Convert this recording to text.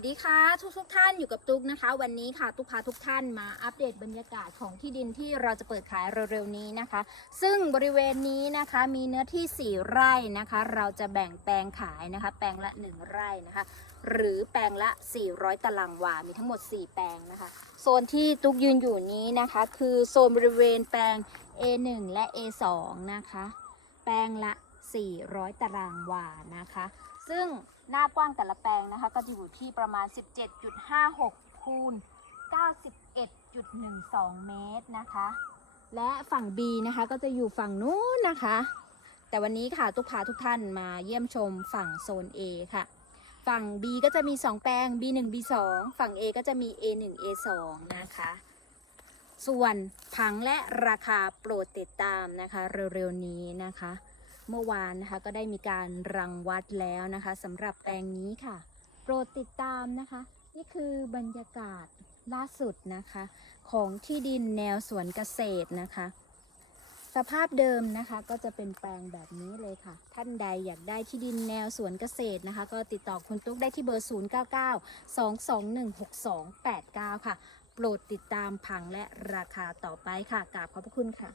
วัสดีค่ะทุกทุกท่านอยู่กับตุ๊กนะคะ วันนี้ค่ะตุ๊กพาทุกท่านมาอัปเดตบรรยากาศของที่ดินที่เราจะเปิดขายเร็วๆนี้นะคะ ซึ่งบริเวณนี้นะคะมีเนื้อที่ 4 ไร่นะคะ เราจะแบ่งแปลงขายนะคะ แปลงละ 1 ไร่นะคะ หรือแปลงละ 400 ตารางวา มีทั้งหมด 4 แปลงนะคะ โซนที่ตุ๊กยืนอยู่นี้นะคะ คือโซนบริเวณแปลง A1 และ A2 นะคะ แปลงละ 400 ตารางวานะคะ ซึ่งหน้ากว้างแต่ละแปลงนะคะ ก็จะอยู่ที่ประมาณ 17.56 คูณ 91.12 เมตรนะคะ และฝั่ง B นะคะก็จะอยู่ฝั่งนู้นนะคะ แต่วันนี้ค่ะตุกพาทุกท่านมาเยี่ยมชมฝั่งโซน A ค่ะ ฝั่ง B ก็จะมี 2 แปลง B1 B2 ฝั่ง A ก็จะมี A1 A2 นะคะส่วนผังและราคาโปรดติดตามนะคะ เร็ว ๆ นี้นะคะ เมื่อวานนะคะก็ได้มีการรังวัดแล้วนะคะสำหรับแปลงนี้ค่ะ โปรดติดตามนะคะ นี่คือบรรยากาศล่าสุดนะคะ ของที่ดินแนวสวนเกษตรนะคะ สภาพเดิมนะคะก็จะเป็นแปลงแบบนี้เลยค่ะ ท่านใดอยากได้ที่ดินแนวสวนเกษตรนะคะ ก็ติดต่อคุณตุ๊กได้ที่เบอร์ 099 221 6289 ค่ะ โปรดติดตามผังและราคาต่อไปค่ะกราบขอบพระคุณค่ะ